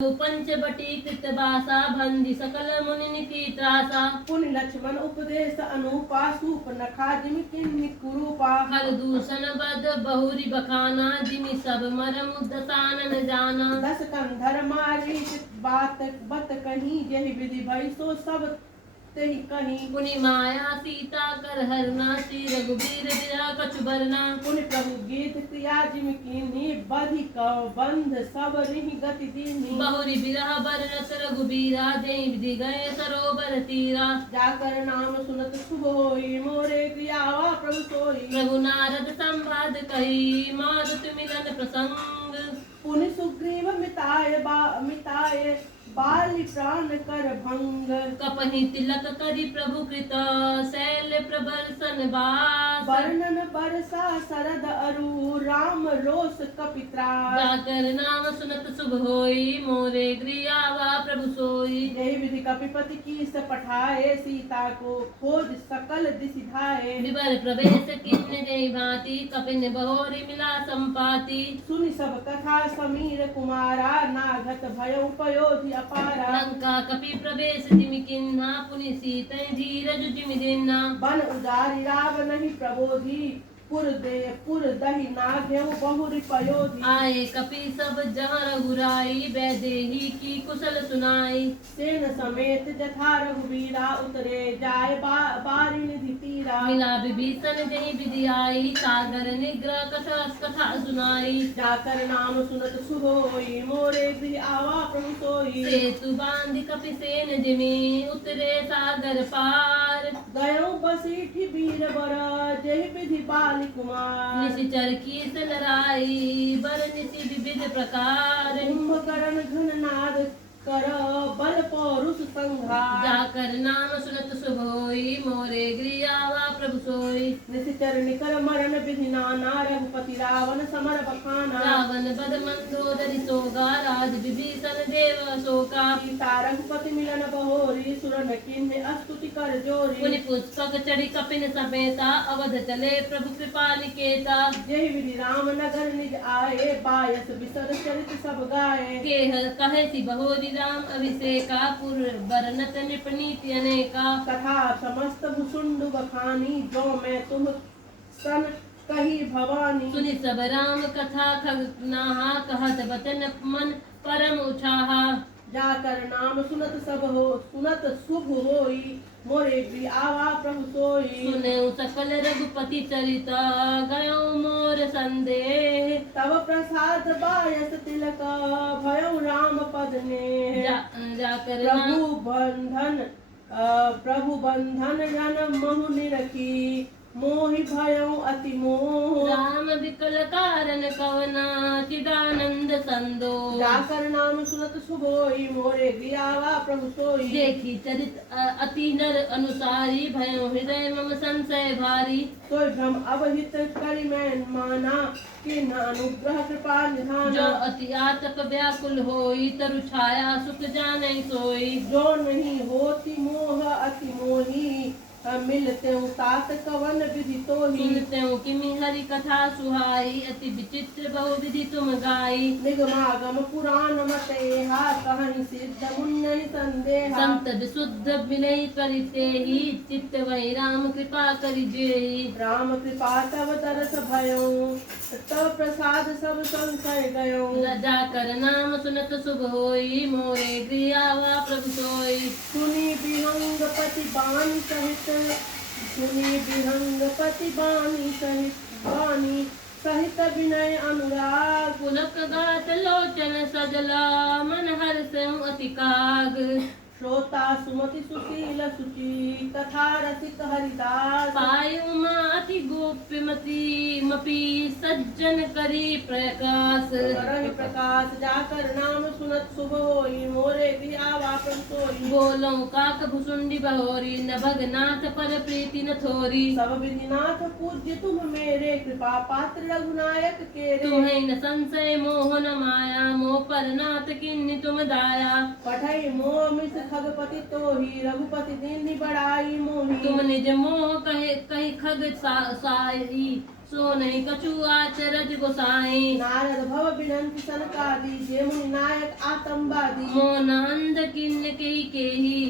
पंचवटी कृतबासा भंजी सकल मुनि की त्रासा। पुनि लक्ष्मण उपदेश अनुपा सूप नखा जिमि किन्हि कुरूपा। हर दूषण बद बहुरी बखाना जिमि सब मरम दसानन जाना। दस कंधर मारी बात बत कहीं यही विधि भई सो सब तेहि कहीं। पुनि माया सीता कर हरना श्री रघुबीर बिरह कछु बरना। पुनि प्रभु गीत क्रिया जिमि कीन्ही बधि कव बंध सब रिहि गति दीन्ही। बहुरी बिरह बरनत रघुबीरा जय विधि गए सरोवर तीरा। जाकर नाम सुनत शुभ होई मोरे क्रियावा प्रभु सोई। प्रभु नारद संवाद कही मारुत मिलन प्रसंग। पुनि सुग्रीव मिताय बाली प्राण कर भंग। कपहि तिलक करि प्रभु कृत शैल प्रबर्शन बास। वर्णन बरसा सरद अरु राम रोष कपित्रास। जाकर नाम सुनत शुभ होई मोरे गृहावा प्रभु सोई। यही विधि कपिपति की से पठाए सीता को खोज सकल दिशि धाये। विवर प्रवेश किन्ने जय भांति कपिन बहोरी मिला संपाति। सुनि सब कथा समीर कुमारा नाघत भय उपयोधि अपारा। लंका कपि प्रवेश जिमि किन्हा पुनि सीतै धीरज जिमि दिन्हा। बन उजारि रावणहि प्रबोधि पुर दहि नाघेउ बहुरि पयोधि। आए कपि सब जहाँ रघुराई वैदेही की कुशल सुनाई। सेन समेत जथा रघुवीरा उतरे जाय बारी निधि तीरा। मिला विभीषण जहि विधि आई सागर निग्रह कथा सुनाई। जाकर नाम सुनत शुभ होई मोरे गृह आवा प्रभु सोई। सेतु बांधि कपि सेन जिमि उतरे सागर पार। गयो बसीठि वीर बर जेहि विधि बाली कुमार। निशिचर की से लड़ाई बर निशि विविध प्रकार। कुंभकर्ण घन नाद कर बल पौरुष संहार। जाकर नाम सुनत शुभ होई मोरे गृह आवा प्रभु सोई। निशिचर निकर मरण विधि नाना रघुपति रावण समर बखाना। रावण बद मंदोदरी सोगा राज विभीषण देव अशोका। सीता रघुपति मिलन बहोरी सुरन किन्हि स्तुति कर जोरी। पुनि पुष्पक चढ़ी कपिन समेता अवध चले प्रभु कृपा निकेता। यही विधि राम नगर निज आए बायस बिसर चरित सब गाए। कहे सी बहोरी राम अभिषेका पुर बरनत निपनीति अनेका। कथा समस्त भुसुंड बखानी जो मैं तुम सन कही भवानी। सुनि सब राम कथा खगनाहा कहत बचन मन परम उछाहा। जाकर नाम सुनत शुभ होई मोरे गृह आवा प्रभु सोई। सुने सकल रघुपति चरित गयो मोर संदेह। तब प्रसाद बायस तिलक भयो राम पद ने। जाकर प्रभु बंधन जन महु निरखी मोहि भयो अति मोह। राम विकल कारण कवना चिदानंद संदो। जाकर नाम सुनत शुभ होई मोरे गृह आवा प्रभु सोई। देखी चरित अति नर अनुसारी भयो हृदय मम संशय भारी। सोई भ्रम अवहित करि मैं माना किन्ह अनुग्रह कृपा निधाना। जो अति आतप व्याकुल होई तरु छाया सुख जानै सोई। जो नहीं होती मोह अति मोही मिलते तात कवन विधि तोही। सुनते किमि हरि कथा सुहाई अति विचित्र बहु विधि तुम गाई। निगमागम पुराण मतेहा कहीं सिद्ध मुन्नि संदेहा। संत विशुद्ध विनय करितेहि चित्त वै राम कृपा करिजेहि। राम कृपा तब तरस भयो तब प्रसाद सब संशय गयो। जाकर नाम सुनत शुभ होई मोरे गृह आवा प्रभु सोई। सुनी विहंगपति बानी सहित बानी सहित विनय अनुराग। पुलक गात लोचन सजला मन हर्ष अति काग। श्रोता सुमति सुशील सुचि कथा रसिक हरिदास। पाय उमा अति गोप्यमती मपी सज्जन करी प्रकाश। करहि प्रकाश जाकर नाम सुनत शुभ होई मोरे गृह आवा प्रभु सोई। बोलो काक भुसुंडी बहोरी न भगनाथ पर प्रीति न थोरी। सब विधिनाथ पूज्य तुम मेरे, कृपा पात्र रघुनायक केरे। तुम्हें न संशय मोह न माया, मोह पर नाथ किन्नी तुम दाया। पठई मोह मिस खगपति तोही, रघुपति दीन्हि बड़ाई मोही। तुम निज मोह कहे कही खग साई, सो नहीं कछु आचरज गोसाई। नारद भव बिनंति सनकादि, जे मुनि नायक आतंबादी। मोन अंध किन्न केही,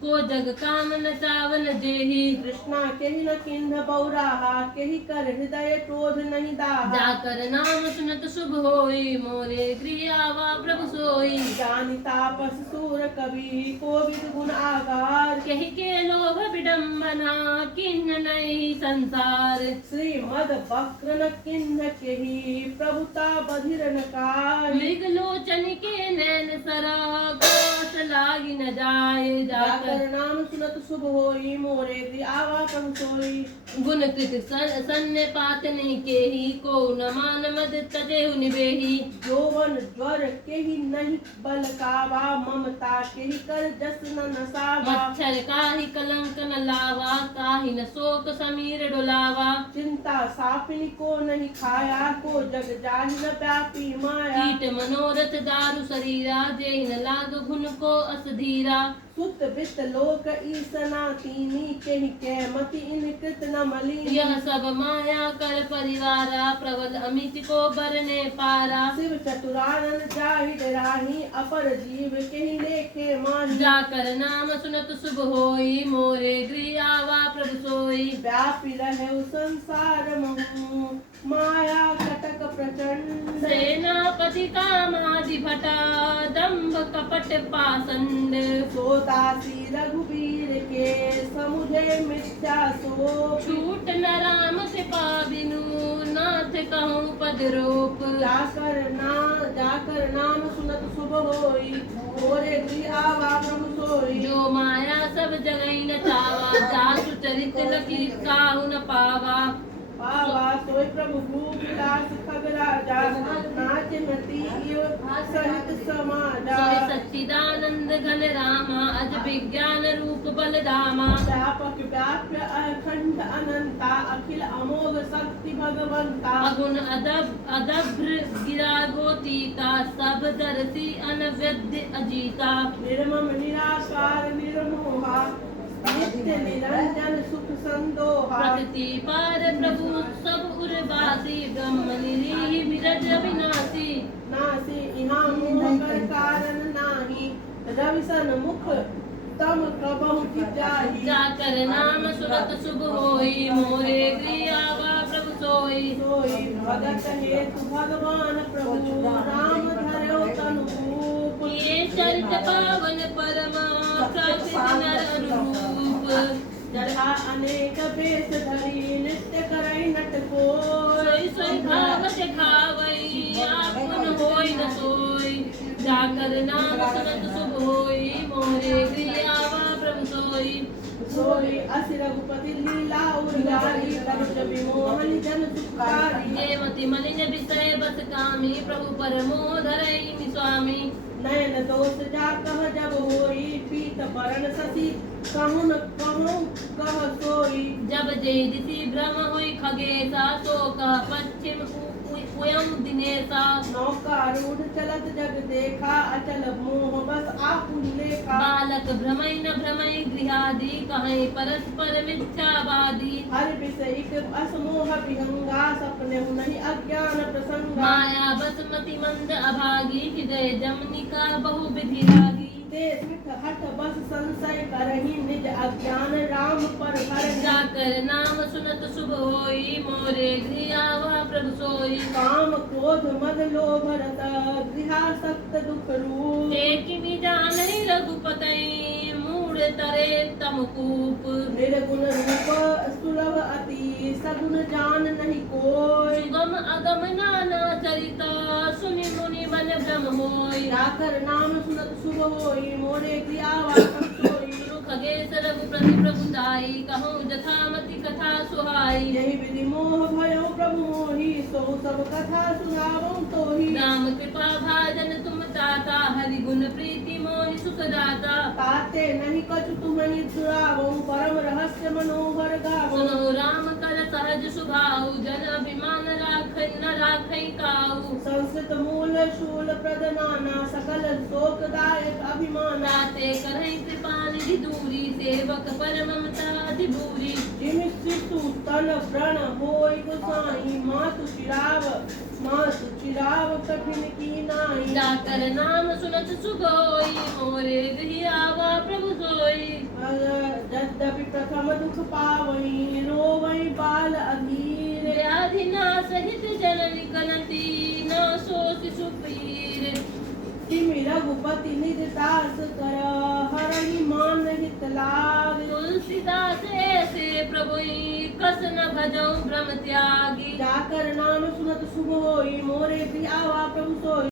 को जग काम न चावन जेही। कृष्णा केहि न किन्ह बौराहा, केहि कर हृदय क्रोध नहीं दाहा। जाकर नाम सुनत शुभ होई, मोरे गृह आवा प्रभु सोई। जानि तापस सूर कवि, कोविद गुण आगार। कही के लोभ विडम्बना, किन्न नहीं संसार। श्रीमद वक्र न किन्ह केहि, प्रभुता बधिर न कार। मृग लोचन के नैन सरा, कोस लागी न जाए। जाकर नाम सुनत शुभ होई, मोरे गृह आवा प्रभु सोई। गुण कृत सन्य पात नहीं केही, को न मान मद तजेहु निबेही। यौवन ज्वर केहि नहीं बल कावा, ममता केहि कर जस न नसावा। मच्छर काहि कलंक न लावा, काहि न शोक समीर डोलावा। चिंता सापिनी को नहीं खाया, को जग जाहि न व्यापी माया। कीट मनोरथ दारु शरीरा, जेहि न लाग घुन को असधीरा। सुत वित्त लोक ईसना तीनी, केहि के मति इन कृत न मलिनी। यह सब माया कर परिवारा, प्रबल अमित को बरने पारा। शिव चतुरानन जाहि डराहि, अपर जीव केहि लेखे माहि। जाकर नाम सुनत शुभ होई, मोरे गृह आवा प्रभु सोई। व्यापी रहे संसार महु, माया कटक प्रचंड। सेनापति कामादि भटा, दंभ कपट पाषंड। सोदासी रघुवीर के, समुझे मिथ्या सो। छूट न राम कृपा बिनु, नाथ कहूँ पद रूप। जाकर नाम सुनत शुभ होई, मोरे गृह आवा प्रभु सोई। जो माया सब जगई न चावा, जासु चरित लकी काहु न पावा। पावा सोई प्रभु भूप दास खग राजा, नाच मती सहित समाजा। सोई सच्चिदानंद घन रामा, अज विज्ञान रूप बलधामा। व्यापक व्याप्य अखंड अनंता, अखिल अमोघ शक्ति भगवंता। अगुण अदभ्र गिरा गोतीका, सब दर्शी अनवद्य अजीता। निर्मम निराकार निर्मोहा, नित्य निरंजन सुख संदोहा। प्रकृति पार प्रभु सब उर्वासी, ब्रह्म निरीह विरज अविनाशी। नासी इहाँ मोह कर कारण नाही, रविसन मुख तम कबहु जाहि। जाकर नाम सुनत शुभ होई, मोरे गृह आवा प्रभु सोई। सोई भगत हेतु भगवान प्रभु, राम धर्यो तनु। ये चरित पावन परमा, प्राकृत नर अनुरूप। जड़ा अनेक बेस धरी, नित्य करई नट को। सोई सोई भाव दिखावई, आपुन होई न सोई। जाकर नाम सुनत शुभ होई, मोरे गृह आवा प्रभु सोई। सोई असि रघुपति लीला उर्गारी, करुष विमोहन जन सुखारी। देवति मलिन विषय बस कामी, प्रभु परमो धरई स्वामी। नयन दोष जा कह जब होई, पीत बरन शशि कहु न कहूँ कह सोई। जब जय दिशि भ्रम हुई खगेशा, सो कह पश्चिम उयम दिनेशा। नौकारूढ़ चलत जग देखा, अचल मोह बस आपुन लेखा। बालक भ्रमई न भ्रमई गृहादि, कहीं परस्पर मिथ्यावादी। हर विषयिक असमोह विहंगा, सपने नहीं अज्ञान प्रसंगा। माया बसमति मंद अभागी, हृदय जमनिका बहु विधि लागी। देश हट बस संशय करही, निज अज्ञान राम पर हर। जाकर नाम सुनत शुभ होई, मोरे गृह आवा प्रभु सोई। काम क्रोध मद लोभ रत, गृहासक्त दुख रूप। देखि जानहि रघुपतई, मूढ़ तरे तम कूप। निर्गुण रूप सुलभ अति, सगुण जान नहीं कोई। सुगम अगम नाना चरिता, सुनि मुनि मन भ्रम होई। जाकर नाम सुनत शुभ होई, मोरे गृह आवा प्रभु सोई। खगेश रघुपति प्रभुताई, कहूँ जथामति कथा सुहाई। यही विधि मोह भयो प्रभु मोहि, सो सब कथा सुनावं तोहि। राम कृपा भाजन तुम ताता, हरि गुण प्रीति मोहि सुख दाता। ते नहीं कछु तुम्हें दुरावो परम रहस्य मनोहर गावो सुनो राम कर सहज स्वभाव जन अभिमान राखै न राखै काऊ संस्कृत मूल शूल प्रदनाना सकल शोकदायक अभिमाना नाते करहि कृपा निधि दूरी सेवक पर ममता अधिभूरी जिम शिशु तन व्रण होय गोसाई मातु चिराव कठिन की नाई जाकर नाम सुनत सुगोई मोरे गृह आवा प्रभु सोई यद्यपि प्रथम दुख पावई रोवई बाल अधीर व्याधि ना सहित जननी कनती न सो शिशु पीर तिमि रघुपति निज दास कर हरहि मान हित लाग तुलसीदास ऐसे प्रभु कस न भजौ भ्रम त्यागी जाकर नाम सुनत शुभ होई मोरे प्रिय आवा प्रभु सोई